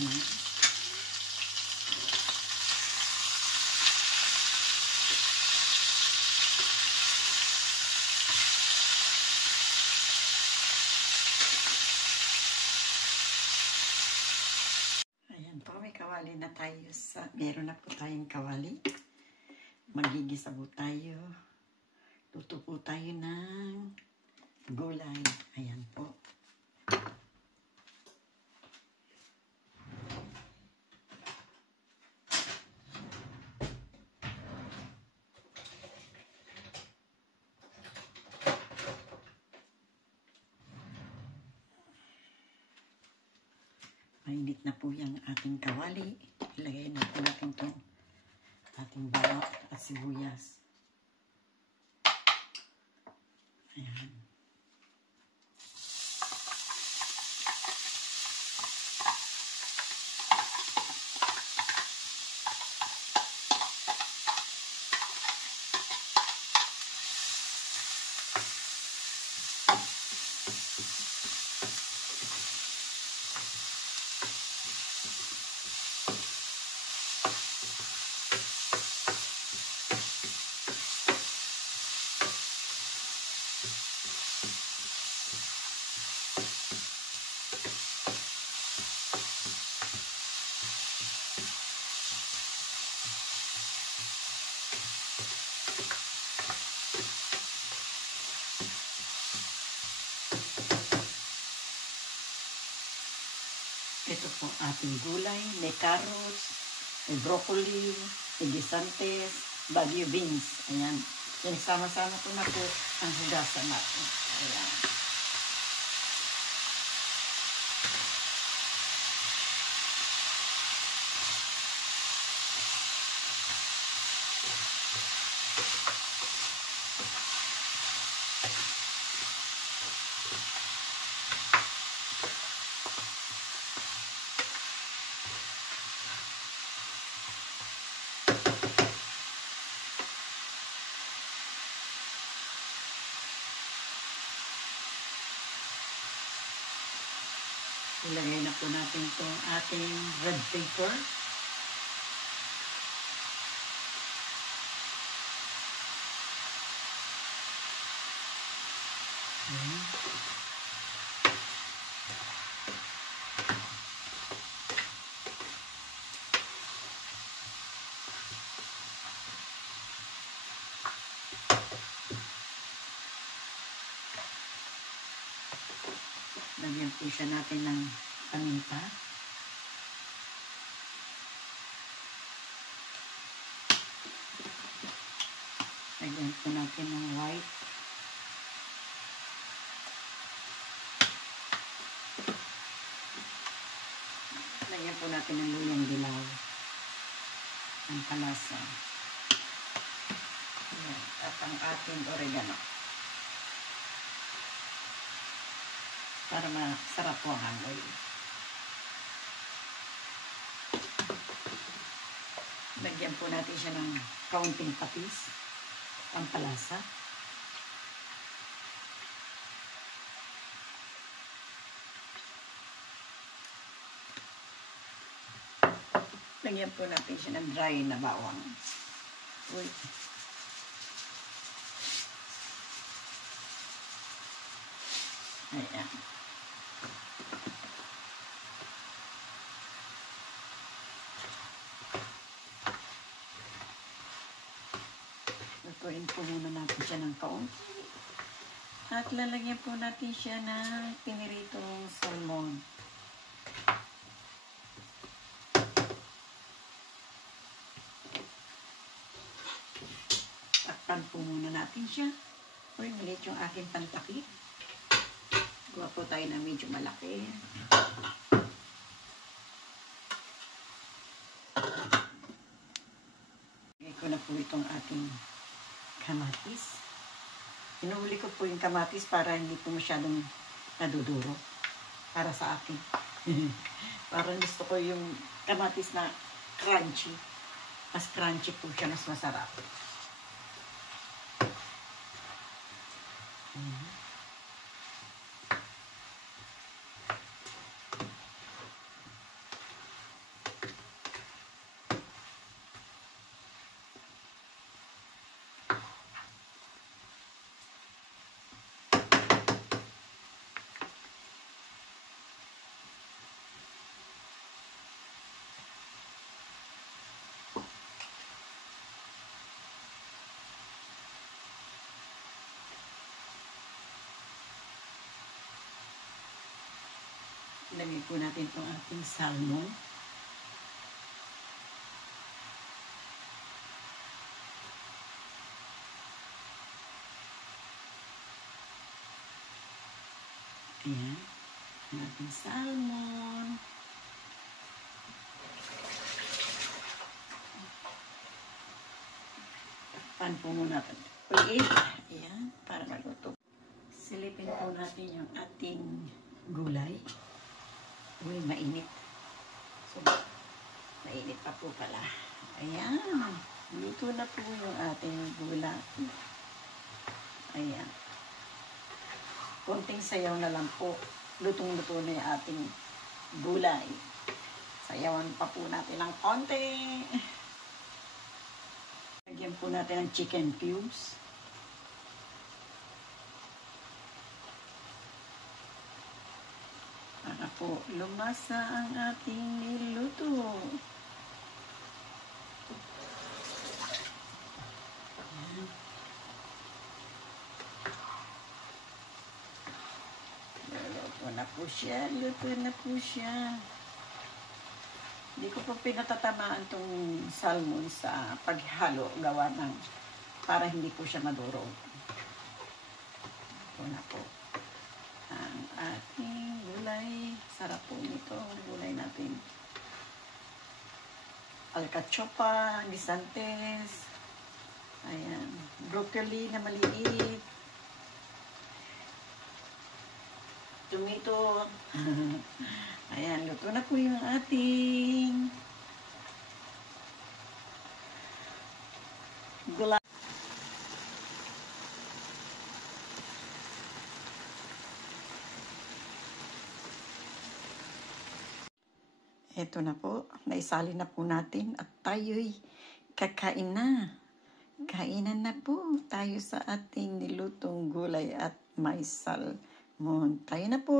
Ayan po, may kawali na tayo meron na po tayong kawali. Magigisa po tayo. Luto po tayo ng gulay. Ayan po. Mainit na po yung ating kawali. Ilagay na po natin itong ating bawang at sibuyas. Ayan. Ito po ating gulay, may carrots, may broccoli, may gisantes, bagyo beans. Ayan. Yan, sama-sama ko na po ang hugasan natin. Ayan. Ilagay na po natin itong ating red pepper. Ayan. Lagyan po siya natin ng paminta. Lagyan po natin ng white. Lagyan po natin ng luyang dilaw. Ang kalasa. Ayan. At ang ating oregano. Para masarap po ang amoy. Lagyan po natin siya ng kaunting patis, pampalasa. Lagyan po natin siya ng dry na bawang. Uy. Ayan. Lutuin po muna natin siya ng kaunti. At lalagyan po natin siya ng piniritong salmon. Takpan po muna natin siya. Uy, maliit yung aking pantakip. Gawa po tayo na medyo malaki. Lagay ko na po itong ating kamatis. Inuuli ko po yung kamatis para hindi po masyadong naduduro. Para sa akin. Parang gusto ko yung kamatis na crunchy. Mas crunchy po siya, mas masarap. Lagay po natin itong ating salmon. Ayan. Ang ating salmon. Takpan po muna natin. Ulit. Ayan. Para maluto. Silipin po natin yung ating gulay. Uy, mainit. So, mainit pa po pala. Ayan. Luto na po yung ating gulay. Ayan. Konting sayaw na lang po. Lutong-luto na yung ating gulay. Sayawan pa po natin ng konti. Lagyan po natin ng chicken cubes. Para po lumasa ang ating niluto. Luto na po siya. Luto na po siya. Hindi ko po pinatatamaan tong salmon sa paghalo gawa ng para hindi po siya madurog. Ito na po ang ating gulay. Sarap po nito ang gulay natin. Alcachopa, guisantes, ayan, broccoli na maliit, tomato. Ayan, luto na po yung ating gulay. Ito na po, naisali na po natin at tayo'y kakain na. Kainan na po tayo sa ating nilutong gulay at may salmon. Tayo na po!